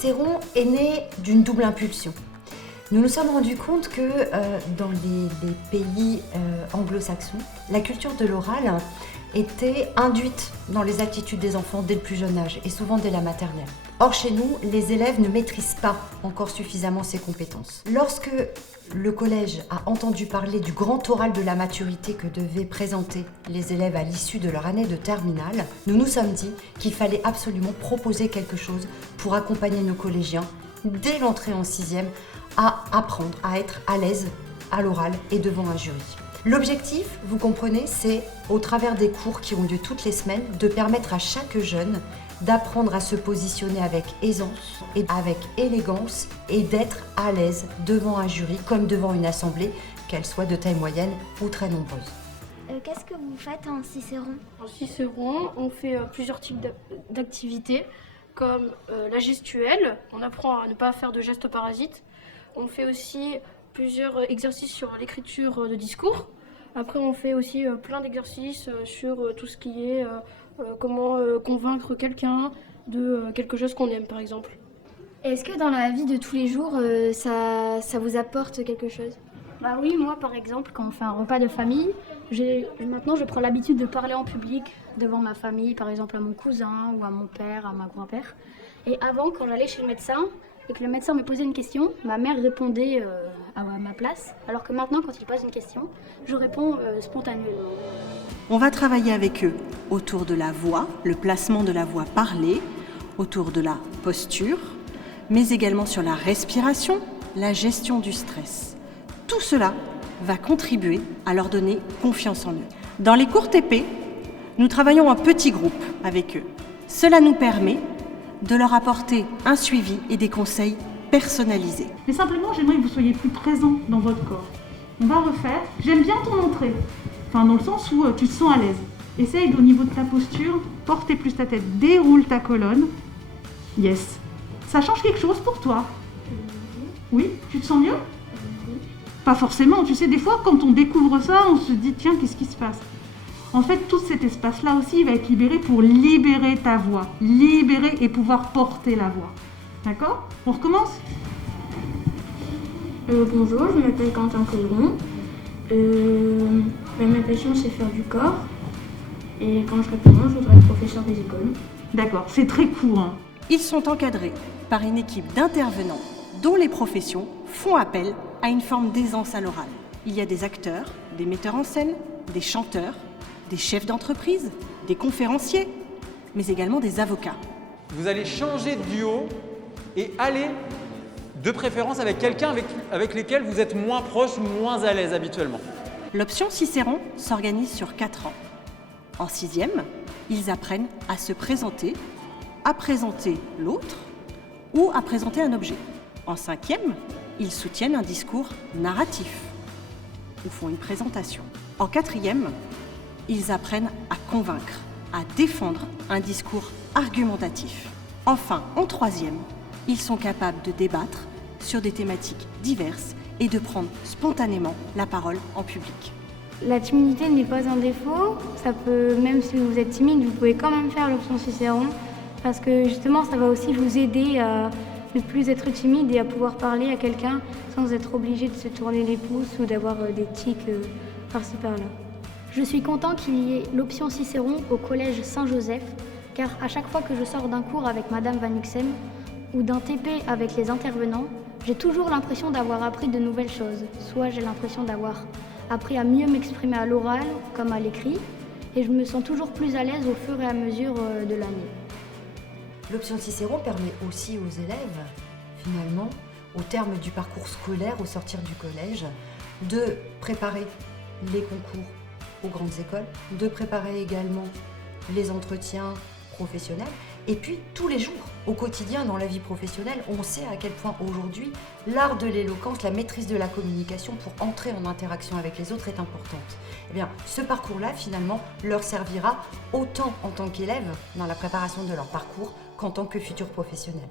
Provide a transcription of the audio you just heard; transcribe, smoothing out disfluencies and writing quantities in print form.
Cicéron est né d'une double impulsion. Nous nous sommes rendus compte que dans les pays anglo-saxons, la culture de l'oral était induite dans les attitudes des enfants dès le plus jeune âge et souvent dès la maternelle. Or, chez nous, les élèves ne maîtrisent pas encore suffisamment ces compétences. Lorsque le collège a entendu parler du grand oral de la maturité que devaient présenter les élèves à l'issue de leur année de terminale, nous nous sommes dit qu'il fallait absolument proposer quelque chose pour accompagner nos collégiens dès l'entrée en 6e à apprendre à être à l'aise à l'oral et devant un jury. L'objectif, vous comprenez, c'est, au travers des cours qui ont lieu toutes les semaines, de permettre à chaque jeune d'apprendre à se positionner avec aisance et avec élégance et d'être à l'aise devant un jury comme devant une assemblée, qu'elle soit de taille moyenne ou très nombreuse. Qu'est-ce que vous faites en Cicéron ? En Cicéron, on fait plusieurs types d'activités, comme la gestuelle, on apprend à ne pas faire de gestes parasites. On fait aussi plusieurs exercices sur l'écriture de discours. Après, on fait aussi plein d'exercices sur tout ce qui est comment convaincre quelqu'un de quelque chose qu'on aime, par exemple. Est-ce que dans la vie de tous les jours, ça vous apporte quelque chose ? Bah oui, moi par exemple, quand on fait un repas de famille, maintenant je prends l'habitude de parler en public devant ma famille, par exemple à mon cousin ou à mon père, à ma grand-père. Et avant, quand j'allais chez le médecin et que le médecin me posait une question, ma mère répondait à ma place, alors que maintenant quand il pose une question, je réponds spontanément. On va travailler avec eux autour de la voix, le placement de la voix parlée, autour de la posture, mais également sur la respiration, la gestion du stress. Tout cela va contribuer à leur donner confiance en eux. Dans les cours TP, nous travaillons en petits groupes avec eux. Cela nous permet de leur apporter un suivi et des conseils personnalisés. Mais simplement, j'aimerais que vous soyez plus présent dans votre corps. On va refaire. J'aime bien ton entrée. Enfin, dans le sens où tu te sens à l'aise. Essaye au niveau de ta posture, porter plus ta tête, déroule ta colonne. Yes. Ça change quelque chose pour toi? Oui, tu te sens mieux? Pas forcément, tu sais, des fois quand on découvre ça, on se dit tiens, qu'est-ce qui se passe? En fait, tout cet espace-là aussi va être libéré pour libérer ta voix, libérer et pouvoir porter la voix. D'accord? On recommence? Bonjour, je m'appelle Quentin Colleron. Ma passion c'est faire du corps. Et quand je serai plus grand, je voudrais être professeur des écoles. D'accord, c'est très court. Hein. Ils sont encadrés par une équipe d'intervenants dont les professions font appel à une forme d'aisance à l'oral. Il y a des acteurs, des metteurs en scène, des chanteurs, des chefs d'entreprise, des conférenciers, mais également des avocats. Vous allez changer de duo et aller de préférence avec quelqu'un avec lequel vous êtes moins proche, moins à l'aise habituellement. L'option Cicéron s'organise sur 4 ans. En 6e, ils apprennent à se présenter, à présenter l'autre ou à présenter un objet. En 5e, ils soutiennent un discours narratif ou font une présentation. En 4e, ils apprennent à convaincre, à défendre un discours argumentatif. Enfin, en 3e, ils sont capables de débattre sur des thématiques diverses et de prendre spontanément la parole en public. La timidité n'est pas un défaut, ça peut, même si vous êtes timide, vous pouvez quand même faire l'option Cicéron parce que justement ça va aussi vous aider à ne plus être timide et à pouvoir parler à quelqu'un sans être obligé de se tourner les pouces ou d'avoir des tics par-ci par-là. Je suis content qu'il y ait l'option Cicéron au collège Saint-Joseph, car à chaque fois que je sors d'un cours avec Madame Van Uxem ou d'un TP avec les intervenants, j'ai toujours l'impression d'avoir appris de nouvelles choses. Soit j'ai l'impression d'avoir appris à mieux m'exprimer à l'oral comme à l'écrit, et je me sens toujours plus à l'aise au fur et à mesure de l'année. L'option Cicéron permet aussi aux élèves, finalement, au terme du parcours scolaire, au sortir du collège, de préparer les concours aux grandes écoles, de préparer également les entretiens professionnels, et puis tous les jours, au quotidien, dans la vie professionnelle, on sait à quel point aujourd'hui, l'art de l'éloquence, la maîtrise de la communication pour entrer en interaction avec les autres est importante. Eh bien, ce parcours-là, finalement, leur servira autant en tant qu'élèves dans la préparation de leur parcours qu'en tant que futurs professionnels.